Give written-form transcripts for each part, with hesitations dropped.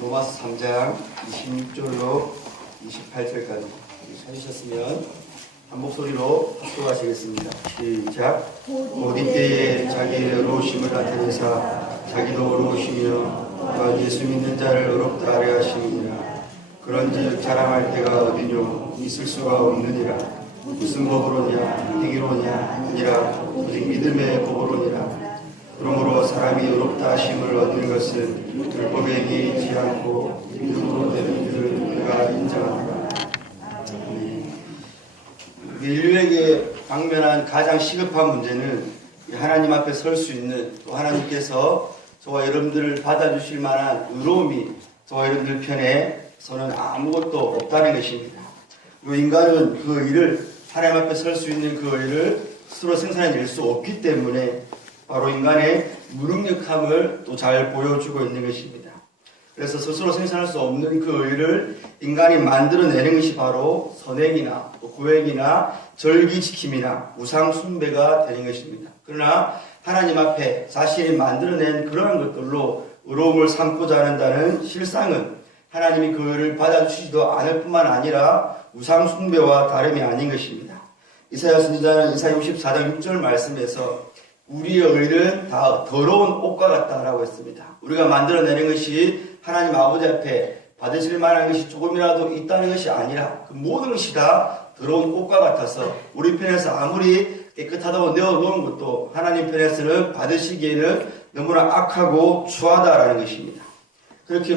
로마서 3장 26절로 28절까지 찾으셨으면 한 목소리로 합독하시겠습니다. 시작. 곧 이때에 자기의 의로우심을 나타내사 자기도 의로우시며 또한 예수 믿는 자를 의롭다 하려 하심이니라. 그런즉 자랑할 때가 어디뇨? 있을 수가 없느니라. 무슨 법으로냐? 행위로냐? 아니라 오직 믿음의 법으로니라. 그러므로 사람이 의롭다 하심을 얻는 것은 율법에 행위있지 않고 믿음으로 되는 일을 그가 인정하노라. 인류에게 당면한 가장 시급한 문제는 하나님 앞에 설 수 있는, 또 하나님께서 저와 여러분들을 받아주실 만한 의로움이 저와 여러분들 편에 서는 아무것도 없다는 것입니다. 그리고 인간은 그 일을, 하나님 앞에 설 수 있는 그 일을 스스로 생산해낼 수 없기 때문에 바로 인간의 무능력함을 또 잘 보여주고 있는 것입니다. 그래서 스스로 생산할 수 없는 그 의를 인간이 만들어내는 것이 바로 선행이나 또 구행이나 절기 지킴이나 우상 숭배가 되는 것입니다. 그러나 하나님 앞에 자신이 만들어낸 그러한 것들로 의로움을 삼고자 한다는 실상은 하나님이 그 의를 받아주시지도 않을 뿐만 아니라 우상 숭배와 다름이 아닌 것입니다. 이사야 선지자는 이사야 64장 6절 말씀에서 우리의 의는 다 더러운 옷과 같다라고 했습니다. 우리가 만들어내는 것이 하나님 아버지 앞에 받으실 만한 것이 조금이라도 있다는 것이 아니라 그 모든 것이 다 더러운 옷과 같아서 우리 편에서 아무리 깨끗하다고 내어놓은 것도 하나님 편에서는 받으시기에는 너무나 악하고 추하다라는 것입니다. 그렇게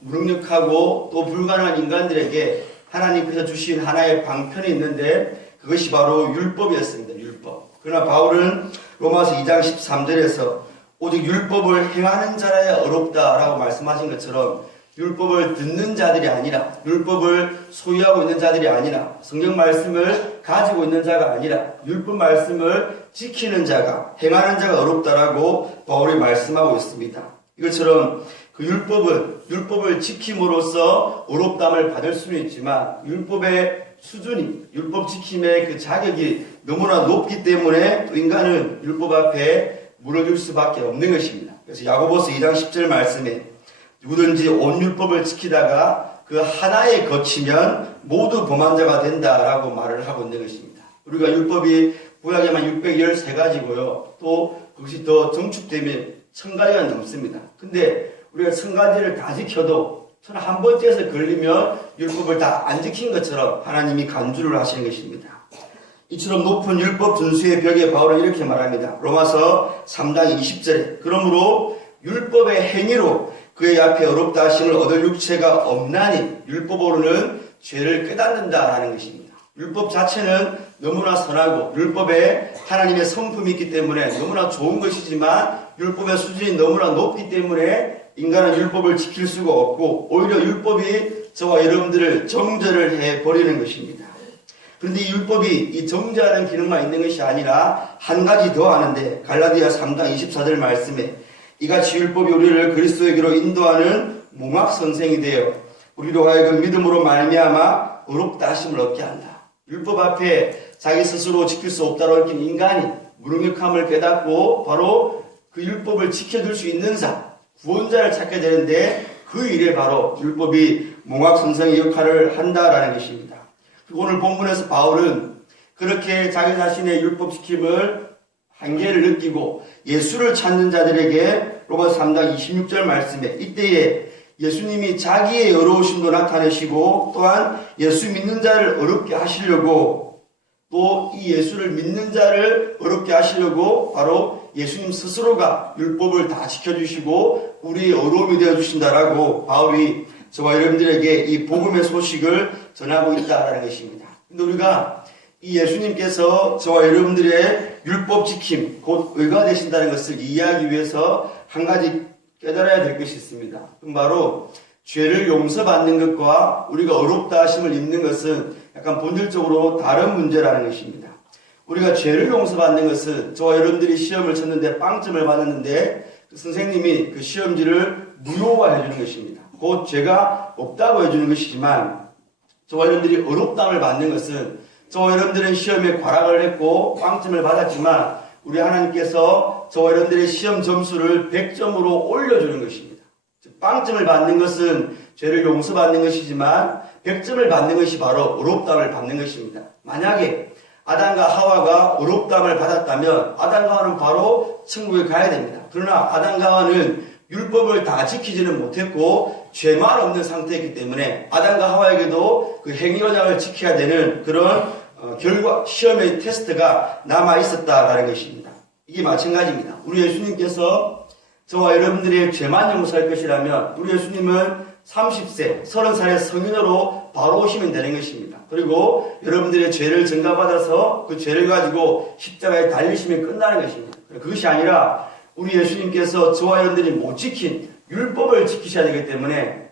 무능력하고 또 불가능한 인간들에게 하나님께서 주신 하나의 방편이 있는데 그것이 바로 율법이었습니다. 율법. 그러나 바울은 로마서 2장 13절에서 오직 율법을 행하는 자라야 의롭다라고 말씀하신 것처럼 율법을 듣는 자들이 아니라, 율법을 소유하고 있는 자들이 아니라, 성경 말씀을 가지고 있는 자가 아니라 율법 말씀을 지키는 자가, 행하는 자가 의롭다라고 바울이 말씀하고 있습니다. 이것처럼 그 율법을 지킴으로써 의롭담을 받을 수는 있지만 율법의 수준이, 율법 지킴의 그 자격이 너무나 높기 때문에 또 인간은 율법 앞에 무너질 수밖에 없는 것입니다. 그래서 야고보서 2장 10절 말씀에 누구든지 온 율법을 지키다가 그 하나에 거치면 모두 범한 자가 된다라고 말을 하고 있는 것입니다. 우리가 율법이 구약에만 613가지고요. 또 그것이 더 정축되면 1000가지가 넘습니다. 근데 우리가 1000가지를 다 지켜도 한 번째에서 걸리면 율법을 다 안 지킨 것처럼 하나님이 간주를 하시는 것입니다. 이처럼 높은 율법 준수의 벽에 바울은 이렇게 말합니다. 로마서 3장 20절에 그러므로 율법의 행위로 그의 앞에 의롭다 하심을 얻을 육체가 없나니 율법으로는 죄를 깨닫는다라는 것입니다. 율법 자체는 너무나 선하고 율법에 하나님의 성품이 있기 때문에 너무나 좋은 것이지만 율법의 수준이 너무나 높기 때문에 인간은 율법을 지킬 수가 없고 오히려 율법이 저와 여러분들을 정죄를 해버리는 것입니다. 그런데 이 율법이 이 정죄하는 기능만 있는 것이 아니라 한 가지 더 하는데 갈라디아 3장 24절 말씀에 이같이 율법이 우리를 그리스도에게로 인도하는 몽학 선생이 되어 우리로 하여금 믿음으로 말미암아 의롭다 하심을 얻게 한다. 율법 앞에 자기 스스로 지킬 수 없다고 느낀 인간이 무능력함을 깨닫고 바로 그 율법을 지켜줄 수 있는 자, 구원자를 찾게 되는데 그 일에 바로 율법이 몽학 선생의 역할을 한다라는 것입니다. 그리고 오늘 본문에서 바울은 그렇게 자기 자신의 율법 지킴을 한계를 느끼고 예수를 찾는 자들에게 로마서 3장 26절 말씀에 이때에 예수님이 자기의 의로우심도 나타내시고 또한 예수 믿는 자를 의롭게 하시려고 또 이 예수를 믿는 자를 의롭게 하시려고 바로 예수님 스스로가 율법을 다 지켜주시고 우리의 의로움이 되어주신다라고 바울이 저와 여러분들에게 이 복음의 소식을 전하고 있다는 것입니다. 근데 우리가 이 예수님께서 저와 여러분들의 율법 지킴, 곧 의가 되신다는 것을 이해하기 위해서 한 가지 깨달아야 될 것이 있습니다. 그럼 바로 죄를 용서받는 것과 우리가 의롭다 하심을 입는 것은 약간 본질적으로 다른 문제라는 것입니다. 우리가 죄를 용서받는 것은 저와 여러분들이 시험을 쳤는데 빵점을 받았는데 그 선생님이 그 시험지를 무효화해 주는 것입니다. 곧 죄가 없다고 해주는 것이지만 저와 여러분들이 의롭다함을 받는 것은 저와 여러분들은 시험에 과락을 했고 빵점을 받았지만 우리 하나님께서 저와 여러분들의 시험 점수를 100점으로 올려주는 것입니다. 즉 빵점을 받는 것은 죄를 용서받는 것이지만 100점을 받는 것이 바로 의롭다함을 받는 것입니다. 만약에 아담과 하와가 의롭다함을 받았다면 아담과 하와는 바로 천국에 가야 됩니다. 그러나 아담과 하와는 율법을 다 지키지는 못했고 죄만 없는 상태였기 때문에 아담과 하와에게도 그 행위언약을 지켜야 되는 그런 결과, 시험의 테스트가 남아 있었다라는 것입니다. 이게 마찬가지입니다. 우리 예수님께서 저와 여러분들의 죄만 용서할 것이라면 우리 예수님은 30세, 30살의 성인으로 바로 오시면 되는 것입니다. 그리고 여러분들의 죄를 증가받아서 그 죄를 가지고 십자가에 달리시면 끝나는 것입니다. 그것이 아니라 우리 예수님께서 저와 여러분들이 못 지킨 율법을 지키셔야 되기 때문에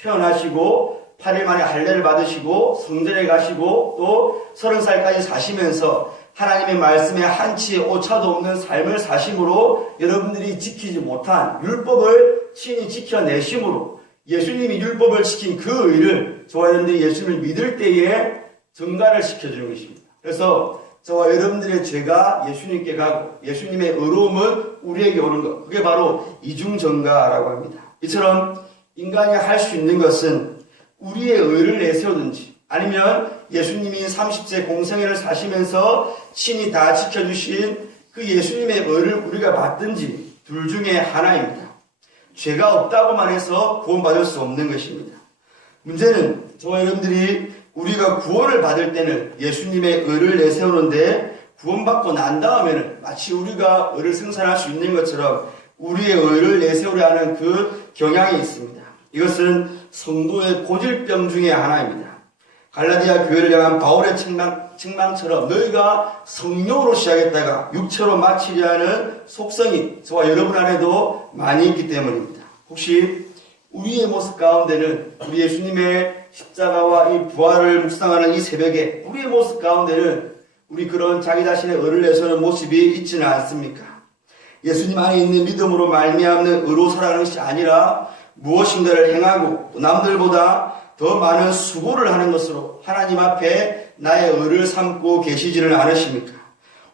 태어나시고 8일 만에 할례를 받으시고 성전에 가시고 또 30살까지 사시면서 하나님의 말씀에 한치의 오차도 없는 삶을 사심으로 여러분들이 지키지 못한 율법을 친히 지켜내심으로 예수님이 율법을 지킨 그 의를 저와 여러분들이 예수님을 믿을 때에 증가를 시켜주는 것입니다. 그래서 저와 여러분들의 죄가 예수님께 가고 예수님의 의로움은 우리에게 오는 것, 그게 바로 이중전가라고 합니다. 이처럼 인간이 할 수 있는 것은 우리의 의를 내세우든지 아니면 예수님이 30세 공생애를 사시면서 친히 다 지켜주신 그 예수님의 의를 우리가 받든지 둘 중에 하나입니다. 죄가 없다고만 해서 구원받을 수 없는 것입니다. 문제는 저와 여러분들이 우리가 구원을 받을 때는 예수님의 의를 내세우는데 구원받고 난 다음에는 마치 우리가 의를 생산할 수 있는 것처럼 우리의 의를 내세우려 하는 그 경향이 있습니다. 이것은 성도의 고질병 중에 하나입니다. 갈라디아 교회를 향한 바울의 책망처럼 너희가 성령으로 시작했다가 육체로 마치려 하는 속성이 저와 여러분 안에도 많이 있기 때문입니다. 혹시 우리의 모습 가운데는 우리 예수님의 십자가와 이 부활을 묵상하는 이 새벽에 우리의 모습 가운데는 우리 그런 자기 자신의 의를 내세우는 모습이 있지는 않습니까? 예수님 안에 있는 믿음으로 말미암는 의로 살아가는 것이 아니라 무엇인가를 행하고 또 남들보다 더 많은 수고를 하는 것으로 하나님 앞에 나의 의를 삼고 계시지는 않으십니까?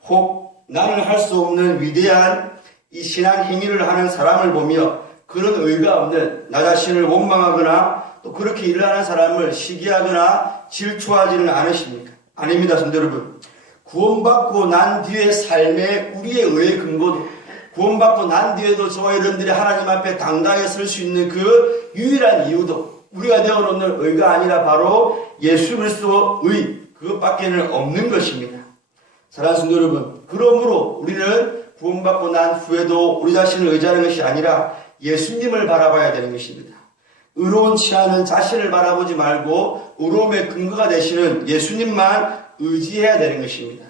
혹 나는 할 수 없는 위대한 이 신앙 행위를 하는 사람을 보며 그런 의가 없는 나 자신을 원망하거나 또 그렇게 일을 하는 사람을 시기하거나 질투하지는 않으십니까? 아닙니다, 성도 여러분. 구원받고 난 뒤의 삶의 우리의 의의 근거도 구원받고 난 뒤에도 저와 여러분들이 하나님 앞에 당당하게 설 수 있는 그 유일한 이유도 우리가 되어놓는 의가 아니라 바로 예수 그리스도의 그것밖에는 없는 것입니다. 사랑하는 성도 여러분, 그러므로 우리는 구원받고 난 후에도 우리 자신을 의지하는 것이 아니라 예수님을 바라봐야 되는 것입니다. 의로운 치아는 자신을 바라보지 말고 의로움의 근거가 되시는 예수님만 의지해야 되는 것입니다.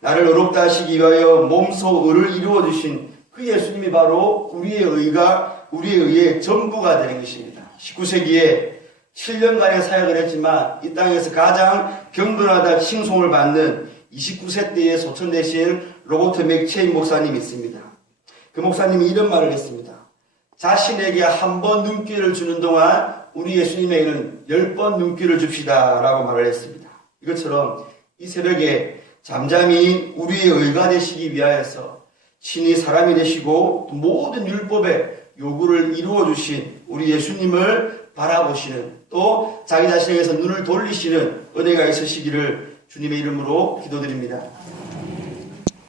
나를 의롭다 하시기 위하여 몸소 의를 이루어 주신 그 예수님이 바로 우리의 의의 전부가 되는 것입니다. 19세기에 7년간의 사역을 했지만 이 땅에서 가장 경건하다 칭송을 받는 29세 때에 소천되신 로버트 맥체인 목사님이 있습니다. 그 목사님이 이런 말을 했습니다. 자신에게 한 번 눈길을 주는 동안 우리 예수님에게는 10번 눈길을 줍시다 라고 말을 했습니다. 이것처럼 이 새벽에 잠잠히 우리의 의가 되시기 위하여서 친히 사람이 되시고 모든 율법의 요구를 이루어 주신 우리 예수님을 바라보시는 또 자기 자신에게서 눈을 돌리시는 은혜가 있으시기를 주님의 이름으로 기도드립니다.